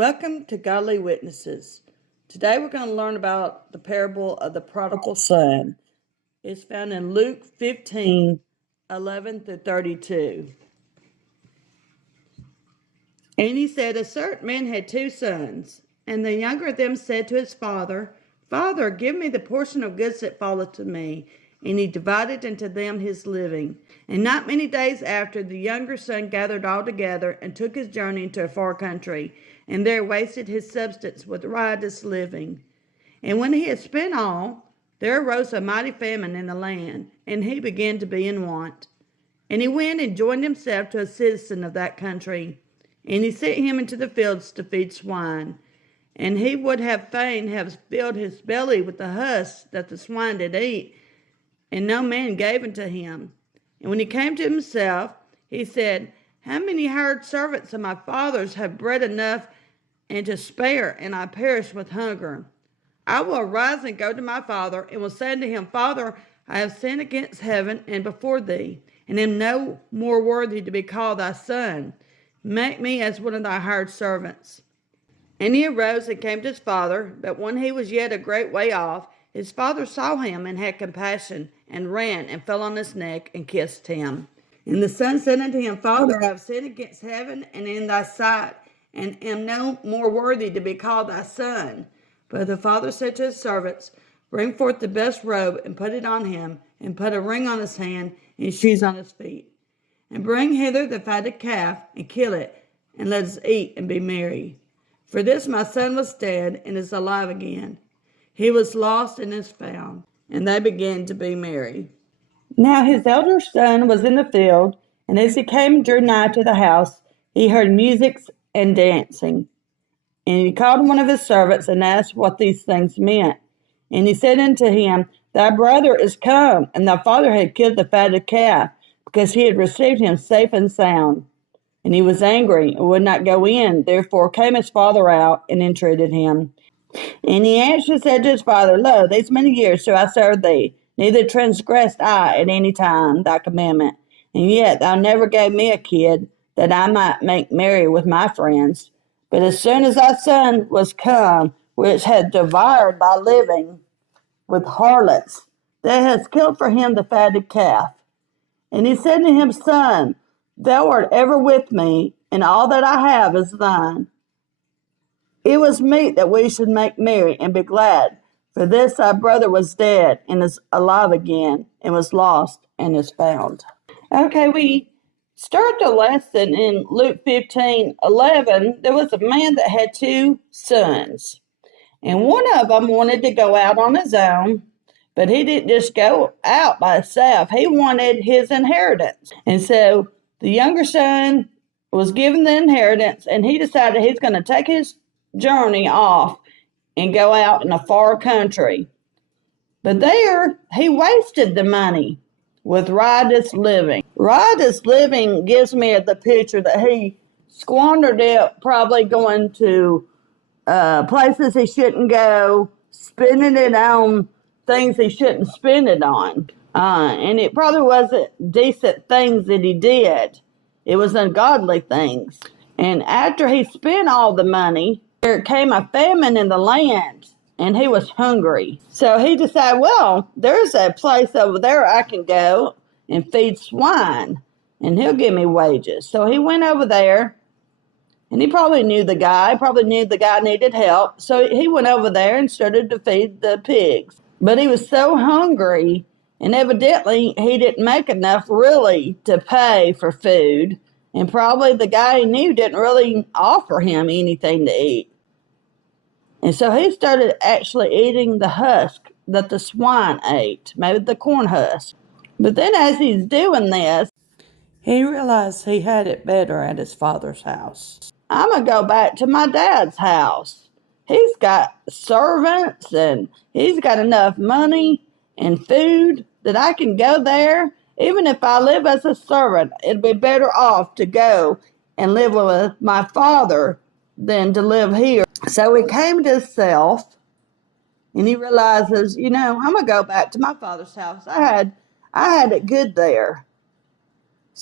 Welcome to Godly Witnesses. Today we're going to learn about the parable of the prodigal son. It's found in Luke 15:11-32. And he said, a certain man had 2 sons, and the younger of them said to his father, Father, give me the portion of goods that falleth to me. And he divided unto them his living. And not many days after, the younger son gathered all together, and took his journey into a far country, and there wasted his substance with riotous living. And when he had spent all, there arose a mighty famine in the land, and he began to be in want. And he went and joined himself to a citizen of that country, and he sent him into the fields to feed swine. And he would have fain have filled his belly with the husks that the swine did eat, and no man gave unto him. And when he came to himself, he said, How many hired servants of my father's have bread enough and to spare, and I perish with hunger? I will arise and go to my father, and will say unto him, Father, I have sinned against heaven and before thee, and am no more worthy to be called thy son. Make me as one of thy hired servants. And he arose and came to his father, but when he was yet a great way off, his father saw him and had compassion, and ran and fell on his neck and kissed him. And the son said unto him, Father, I have sinned against heaven and in thy sight, and am no more worthy to be called thy son. But the father said to his servants, Bring forth the best robe, and put it on him, and put a ring on his hand, and shoes on his feet. And bring hither the fatted calf, and kill it, and let us eat and be merry. For this my son was dead, and is alive again. He was lost and is found. And they began to be merry. Now his elder son was in the field, and as he came and drew nigh to the house, he heard music and dancing. And he called one of his servants, and asked what these things meant. And he said unto him, Thy brother is come, and thy father had killed the fatted calf, because he had received him safe and sound. And he was angry, and would not go in. Therefore came his father out, and entreated him. And he answered and said to his father, Lo, these many years shall I serve thee, neither transgressed I at any time thy commandment. And yet thou never gave me a kid, that I might make merry with my friends. But as soon as thy son was come, which had devoured thy living with harlots, thou hast killed for him the fatted calf. And he said to him, Son, thou art ever with me, and all that I have is thine. It was meet that we should make merry and be glad, for this thy brother was dead, and is alive again, and was lost, and is found. Okay, we start the lesson in Luke 15:11. There was a man that had 2 sons, and one of them wanted to go out on his own, but he didn't just go out by himself. He wanted his inheritance. And so the younger son was given the inheritance, and he decided he's going to take his journey off and go out in a far country. But there, he wasted the money with riotous living. Riotous living gives me the picture that he squandered it, probably going to places he shouldn't go, spending it on things he shouldn't spend it on. And it probably wasn't decent things that he did. It was ungodly things. And after he spent all the money, there came a famine in the land, and he was hungry. So he decided, well, there's a place over there I can go and feed swine, and he'll give me wages. So he went over there, and he probably knew the guy needed help. So he went over there and started to feed the pigs. But he was so hungry, and evidently he didn't make enough really to pay for food. And probably the guy he knew didn't really offer him anything to eat. And so he started actually eating the husk that the swine ate, maybe the corn husk. But then as he's doing this, he realized he had it better at his father's house. I'm going to go back to my dad's house. He's got servants, and he's got enough money and food that I can go there. Even if I live as a servant, it'd be better off to go and live with my father than to live here. So he came to himself, and he realizes, I'm going to go back to my father's house. I had it good there.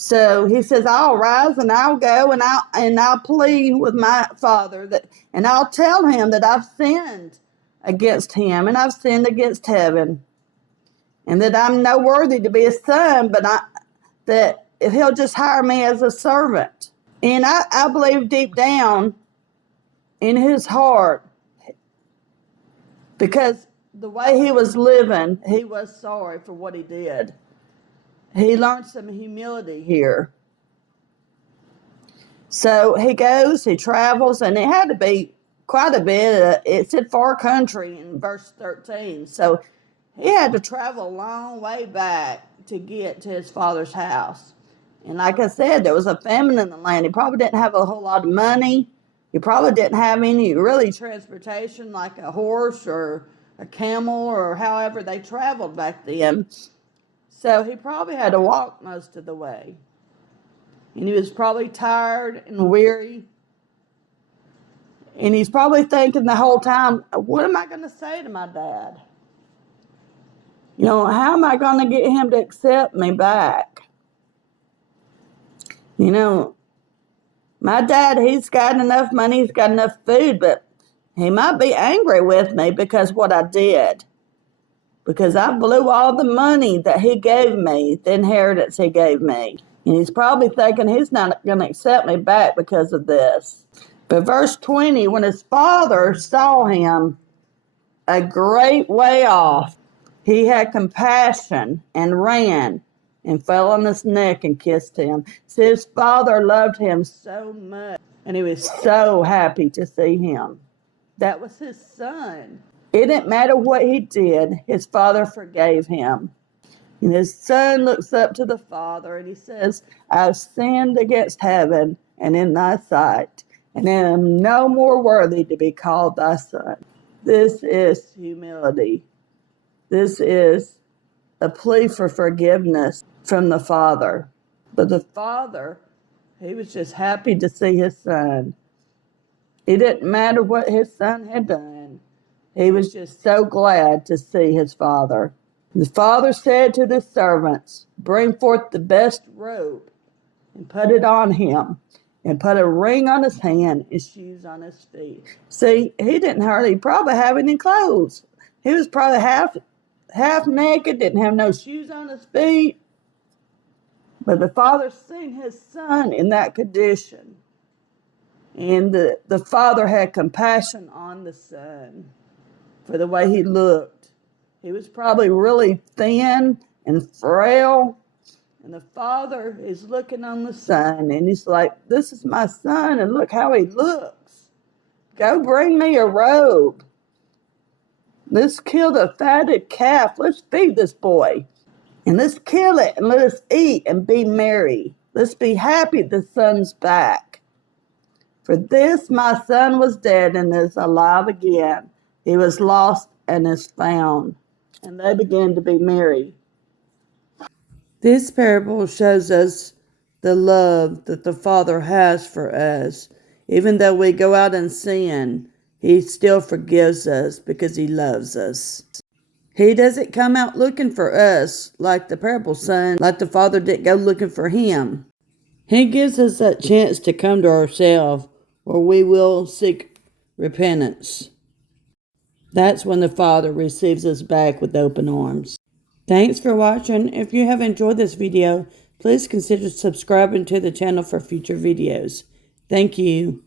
So he says, I'll rise and I'll go and I'll plead with my father and I'll tell him that I've sinned against him and I've sinned against heaven and that I'm no worthy to be a son, but that if he'll just hire me as a servant. And I believe deep down in his heart, because the way he was living, he was sorry for what he did. He learned some humility here. So he goes, he travels, and it had to be quite a bit. It said far country in verse 13. So he had to travel a long way back to get to his father's house. And like I said, there was a famine in the land. He probably didn't have a whole lot of money. He probably didn't have any really transportation like a horse or a camel or however they traveled back then. So he probably had to walk most of the way. And he was probably tired and weary. And he's probably thinking the whole time, what am I going to say to my dad? You know, how am I going to get him to accept me back? You know, my dad, he's got enough money, he's got enough food, but he might be angry with me because what I did. Because I blew all the money that he gave me, the inheritance he gave me. And he's probably thinking he's not going to accept me back because of this. But verse 20, when his father saw him a great way off, he had compassion and ran and fell on his neck and kissed him. So his father loved him so much, and he was so happy to see him. That was his son. It didn't matter what he did, his father forgave him. And his son looks up to the father and he says, I've sinned against heaven and in thy sight, and am no more worthy to be called thy son. This is humility. This is a plea for forgiveness from the father. But the father, he was just happy to see his son. It didn't matter what his son had done. He was just so glad to see his father. The father said to the servants, bring forth the best robe and put it on him, and put a ring on his hand and shoes on his feet. See, he didn't hardly probably have any clothes. He was probably half naked, didn't have no shoes on his feet. But the father seen his son in that condition. And the father had compassion on the son for the way he looked. He was probably really thin and frail. And the father is looking on the son, and he's like, this is my son, and look how he looks. Go bring me a robe. Let's kill the fatted calf. Let's feed this boy. And let's kill it, and let us eat and be merry. Let's be happy the son's back. For this my son was dead and is alive again. He was lost and is found. And they began to be merry. This parable shows us the love that the Father has for us. Even though we go out and sin, He still forgives us because He loves us. He doesn't come out looking for us like the prodigal son, like the Father didn't go looking for him. He gives us that chance to come to ourselves where we will seek repentance. That's when the Father receives us back with open arms. Thanks for watching. If you have enjoyed this video, please consider subscribing to the channel for future videos. Thank you.